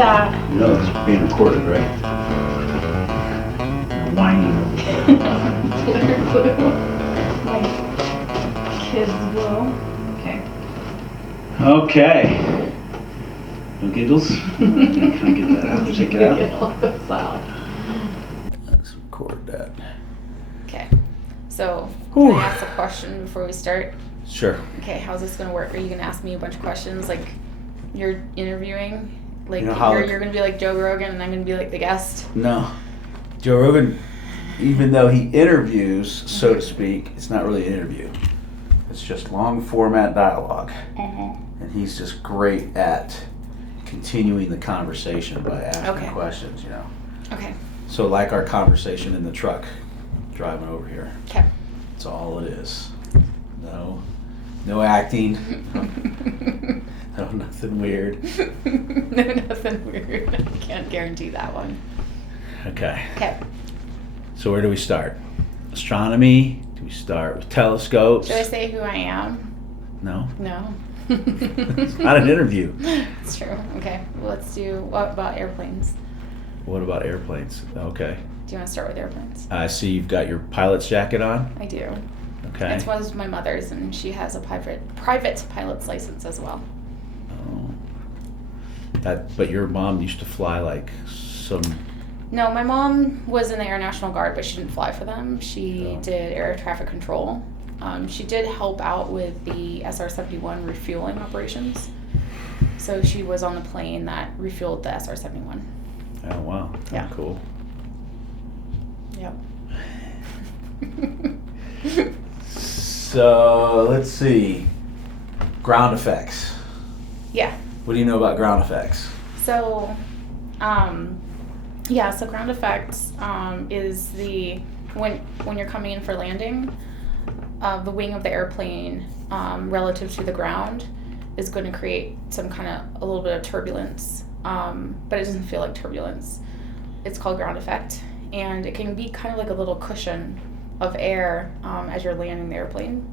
that. You know it's being recorded, right? Whining. Clear blue. My kids blue. Okay. Okay. No giggles? Can I get that out? Check it out. Get all this out. Let's record that. Okay. So, can I ask a question before we start? Sure. Okay, how's this gonna work? Are you gonna ask me a bunch of questions like you're interviewing? Like You know how you're gonna be like Joe Rogan and I'm gonna be like the guest? No. Joe Rogan, even though he interviews, so to speak, it's not really an interview. It's just long format dialogue. And he's just great at continuing the conversation by asking questions, you know. Okay. So like our conversation in the truck driving over here. Okay. That's all it is. No acting. No, nothing weird. No, nothing weird. I can't guarantee that one. Okay. Okay. So where do we start? Astronomy? Do we start with telescopes? Should I say who I am? No. No. It's not an interview. It's true. Okay. Well, let's do, what about airplanes? What about airplanes? Okay. Do you want to start with airplanes? I see you've got your pilot's jacket on. I do. Okay. It was my mother's, and she has a private pilot's license as well. Oh. But your mom used to fly like some. No, my mom was in the Air National Guard, but she didn't fly for them. She did air traffic control. She did help out with the SR-71 refueling operations. So she was on the plane that refueled the SR-71. Oh wow. Yeah. Cool. Yep. So let's see. Ground effects. Yeah. What do you know about ground effects? So, so ground effects is when you're coming in for landing, the wing of the airplane relative to the ground is going to create a little bit of turbulence, but it doesn't feel like turbulence. It's called ground effect, and it can be kind of like a little cushion of air as you're landing the airplane.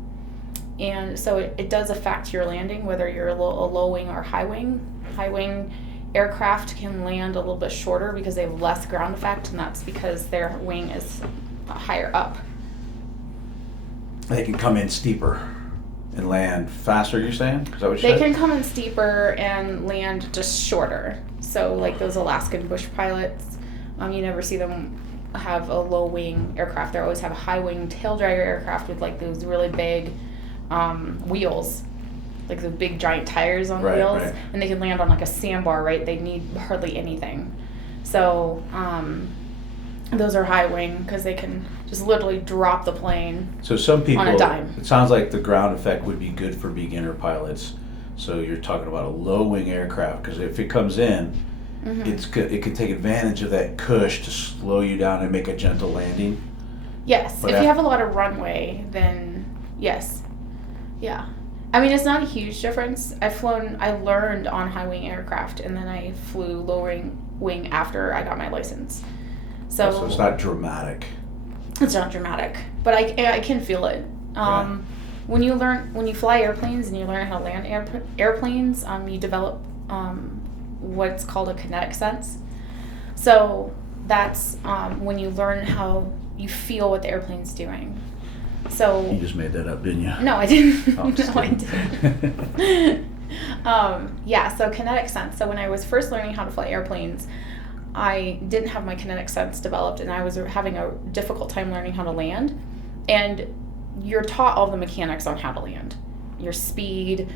And so it does affect your landing, whether you're a low wing or high wing. High wing aircraft can land a little bit shorter because they have less ground effect, and that's because their wing is higher up. They can come in steeper and land faster, you're saying? Is that what you They said? can come in steeper and land just shorter. So like those Alaskan bush pilots, you never see them have a low wing aircraft. They always have a high wing tail dragger aircraft with like those really big wheels, like the big giant tires on the wheels, and they can land on like a sandbar, right? They need hardly anything. So those are high wing because they can just literally drop the plane. So some people, on a dime. It sounds like the ground effect would be good for beginner pilots. So you're talking about a low wing aircraft because if it comes in, it can take advantage of that cush to slow you down and make a gentle landing. Yes, if you have a lot of runway, then yes. Yeah. I mean, it's not a huge difference. I learned on high wing aircraft, and then I flew low wing after I got my license. So it's not dramatic. It's not dramatic, but I can feel it. When you fly airplanes and you learn how to land airplanes, you develop what's called a kinetic sense. So that's when you learn how you feel what the airplane's doing. So you just made that up, didn't you? No, I didn't. Oh, no, I didn't. So kinetic sense. So when I was first learning how to fly airplanes, I didn't have my kinetic sense developed, and I was having a difficult time learning how to land. And you're taught all the mechanics on how to land. Your speed,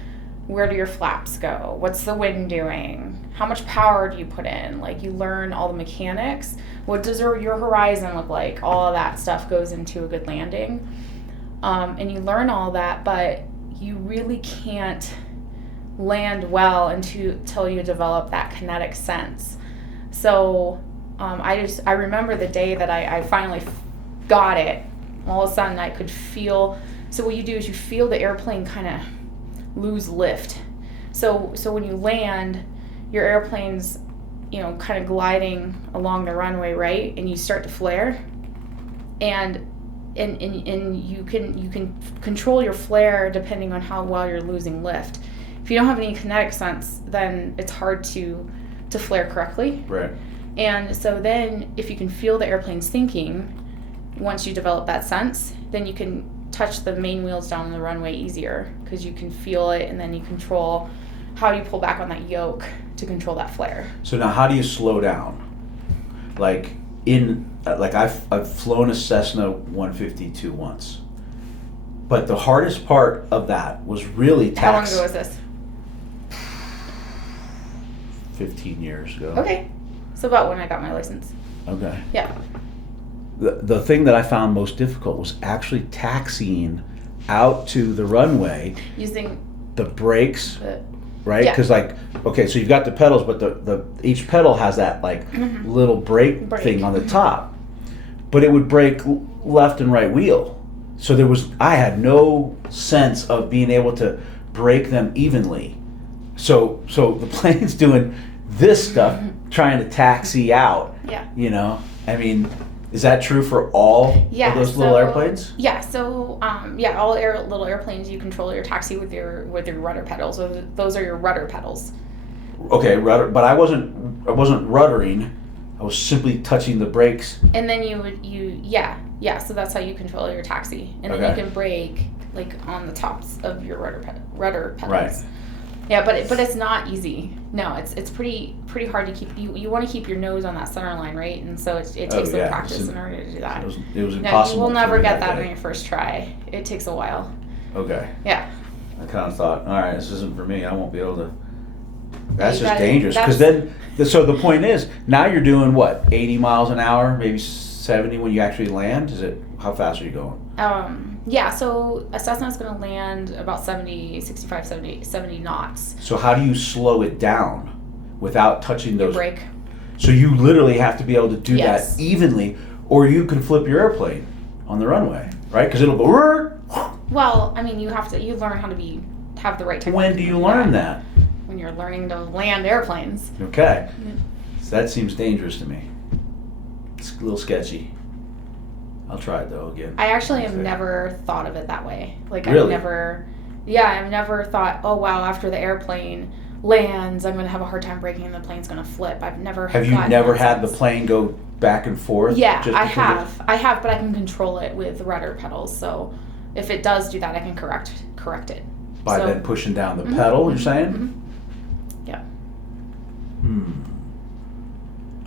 where do your flaps go? What's the wind doing? How much power do you put in? Like, you learn all the mechanics. What does your horizon look like? All of that stuff goes into a good landing. And you learn all that, but you really can't land well until you develop that kinetic sense. So I remember the day that I finally got it. All of a sudden I could feel. So what you do is you feel the airplane kind of lose lift. So when you land, your airplane's kind of gliding along the runway, right? And you start to flare, and you can control your flare depending on how well you're losing lift. If you don't have any kinetic sense, then it's hard to to flare correctly. Right. And so then if you can feel the airplane sinking, once you develop that sense, then you can touch the main wheels down on the runway easier because you can feel it, and then you control how you pull back on that yoke to control that flare. So now how do you slow down? Like I've flown a Cessna 152 once. But the hardest part of that was really How long ago was this? 15 years ago. Okay. So about when I got my license. Okay. Yeah. The thing that I found most difficult was actually taxiing out to the runway. Using the brakes, right? Yeah. Because okay, so you've got the pedals, but the each pedal has that little brake thing on the top. But it would brake left and right wheel. So I had no sense of being able to brake them evenly. So the plane's doing this stuff, trying to taxi out. Yeah. You know, I mean, is that true for all of those little airplanes? Yeah. So all little airplanes, you control your taxi with your rudder pedals. Those are your rudder pedals. Okay, rudder. But I wasn't ruddering. I was simply touching the brakes. And then so that's how you control your taxi. And then you can brake like on the tops of your rudder pedals. Right. Yeah, but it's not easy. No, it's pretty hard to keep. You want to keep your nose on that center line, right? And so it takes some practice in order to do that. It was impossible. You will never get that on your first try. It takes a while. Okay. Yeah. I kind of thought, all right, this isn't for me. I won't be able to. That's just dangerous. Because then, so the point is, now you're doing what, 80 miles an hour, maybe 70 when you actually land? How fast are you going? Yeah, so a Cessna's going to land about 70 knots. So how do you slow it down without touching those? Brake. So you literally have to be able to do that evenly, or you can flip your airplane on the runway, right? Because it'll go. Well, I mean, you learn how to have the right technique. When do you learn that? When you're learning to land airplanes. Okay. So that seems dangerous to me. It's a little sketchy. I'll try it though again. I actually have never thought of it that way. Like really? I've never thought, oh wow, after the airplane lands, I'm going to have a hard time braking and the plane's going to flip. Have you never had the plane go back and forth? Yeah, I have, but I can control it with rudder pedals. So if it does do that, I can correct it. By then pushing down the pedal, you're saying? Mm-hmm. Yeah.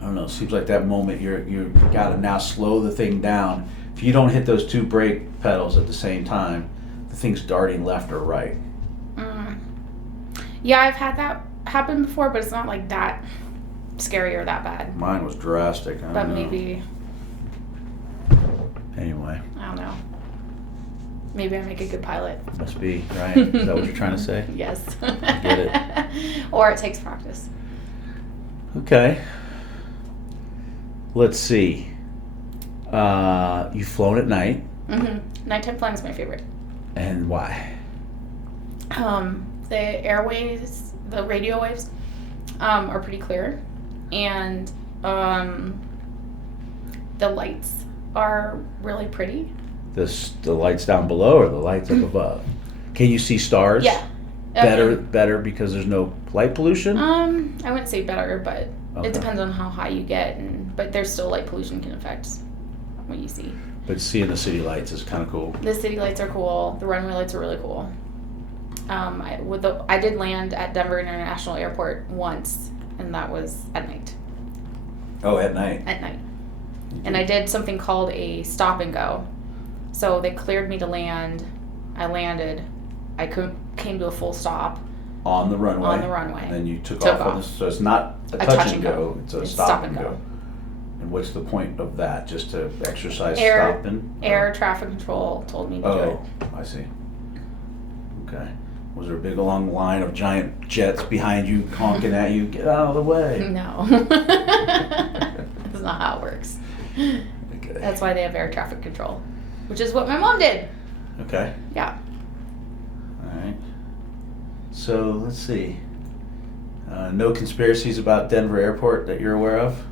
I don't know. It seems like that moment you got to now slow the thing down. If you don't hit those two brake pedals at the same time, the thing's darting left or right. Yeah, I've had that happen before, but it's not like that scary or that bad. Mine was drastic. But maybe. Anyway. I don't know. Maybe I make a good pilot. Must be, right? Is that what you're trying to say? Yes. I get it. Or it takes practice. Okay. Let's see. You've flown at night. Mm-hmm. Nighttime flying is my favorite. And why? The airwaves, the radio waves, are pretty clear, and the lights are really pretty. The lights down below or the lights up above? Can you see stars? Yeah. Better because there's no light pollution? I wouldn't say better, but Okay. it depends on how high you get, but there's still light pollution can affect what you see. But seeing the city lights is kind of cool. The city lights are cool. The runway lights are really cool. I did land at Denver International Airport once, and that was at night. Oh, at night? At night. And I did something called a stop and go. So they cleared me to land. I landed. I came to a full stop. On the runway? On the runway. And then you took off on this. So it's not a touch and go. It's a stop and go. And what's the point of that? Just to exercise stopping? Air traffic control told me to do it. Oh, I see. Okay. Was there a big long line of giant jets behind you honking at you? Get out of the way. No. That's not how it works. Okay. That's why they have air traffic control, which is what my mom did. Okay. Yeah. All right. So let's see. No conspiracies about Denver Airport that you're aware of?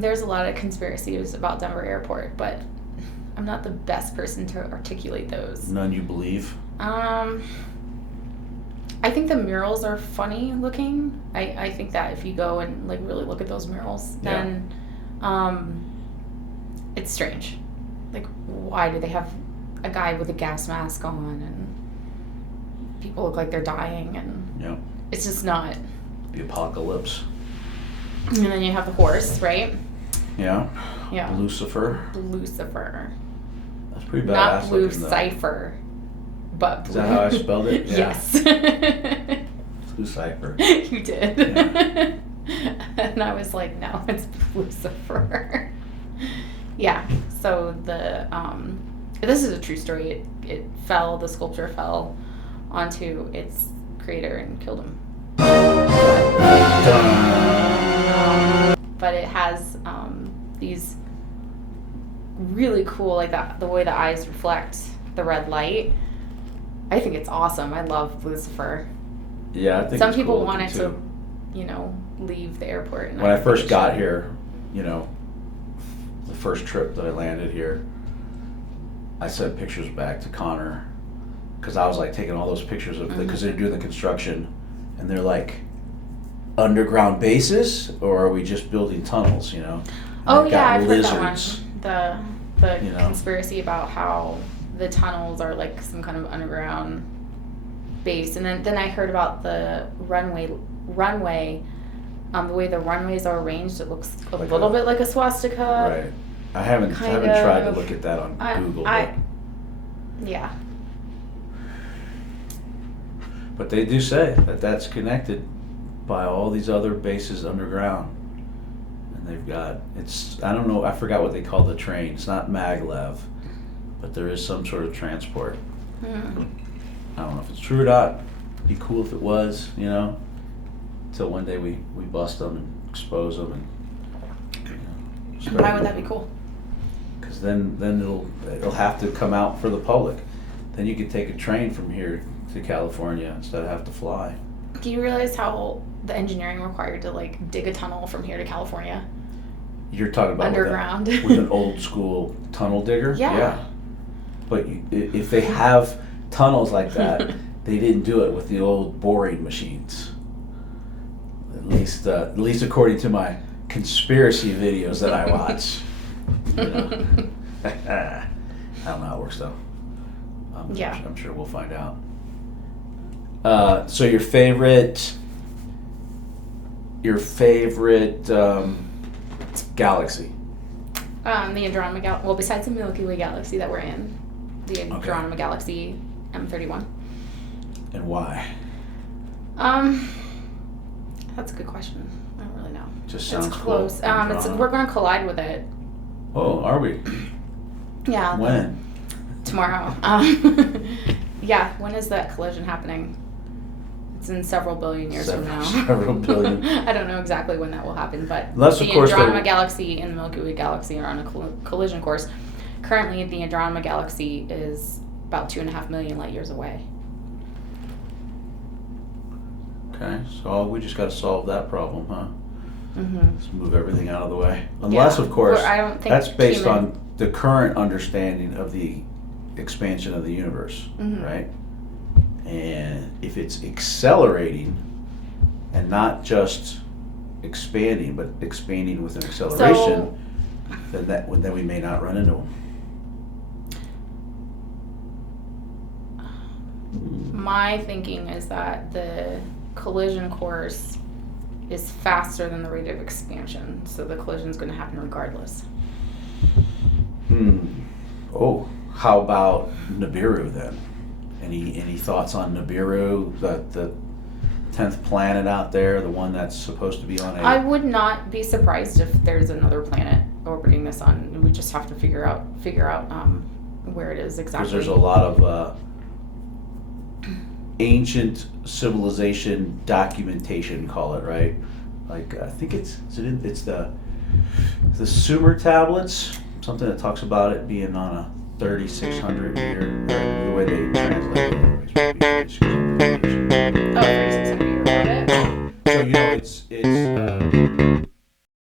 There's a lot of conspiracies about Denver Airport, but I'm not the best person to articulate those. None you believe? I I think the murals are funny looking. I think that if you go and like really look at those murals, then it's strange. Like, why do they have a guy with a gas mask on and people look like they're dying, and it's just not the apocalypse. And then you have the horse, right? Yeah. Lucifer. That's pretty badass. Not Lucifer, but is that how I spelled it? Yes. Lucifer. You did. Yeah. And I was like, no, it's Lucifer. Yeah. So this is a true story. It fell. The sculpture fell onto its creator and killed him. But it has these really cool, like the way the eyes reflect the red light. I think it's awesome. I love Lucifer. Yeah, I think some it's people cool wanted too. to, leave the airport. When I first got here, the first trip that I landed here, I sent pictures back to Connor because I was like taking all those pictures of because they're doing the construction, and they're like, underground bases, or are we just building tunnels? Oh yeah, I've lizards. heard that one. The conspiracy about how the tunnels are like some kind of underground base, and then I heard about the runway. The way the runways are arranged, it looks a little bit like a swastika. Right. I haven't tried to look at that on Google. Yeah. But they do say that that's connected by all these other bases underground. And they've got, I don't know, I forgot what they call the train. It's not maglev, but there is some sort of transport. I don't know if it's true or not. It'd be cool if it was, until one day we bust them and expose them. Why would that be cool? Because then it'll have to come out for the public. Then you could take a train from here to California instead of have to fly. Do you realize how the engineering required to like dig a tunnel from here to California? You're talking about underground with an old school tunnel digger? Yeah. But if they have tunnels like that, they didn't do it with the old boring machines. At least according to my conspiracy videos that I watch. I don't know how it works though. I'm sure we'll find out. So your favorite galaxy? The Andromeda Galaxy. Well, besides the Milky Way galaxy that we're in, the Andromeda Galaxy M31. And why? That's a good question. I don't really know. Just sounds it's close. Cool. We're going to collide with it. Oh, are we? Yeah. When? Tomorrow. Yeah. When is that collision happening? It's in several billion years from now. Several billion. I don't know exactly when that will happen, but unless, the Andromeda Galaxy and the Milky Way Galaxy are on a collision course. Currently, the Andromeda Galaxy is about 2.5 million light years away. Okay, so we just got to solve that problem, huh? Let's move everything out of the way. Unless, of course, I don't think that's based on the current understanding of the expansion of the universe, right? And if it's accelerating and not just expanding, but expanding with an acceleration, then we may not run into them. My thinking is that the collision course is faster than the rate of expansion, so the collision is going to happen regardless. Oh, how about Nibiru then? Any thoughts on Nibiru, the 10th planet out there, the one that's supposed to be on a... I would not be surprised if there's another planet orbiting the sun. We just have to figure out where it is exactly. Because there's a lot of ancient civilization documentation, call it, right? Like I think it's the Sumer tablets, something that talks about it being on a 3,600 year, the way they translate it.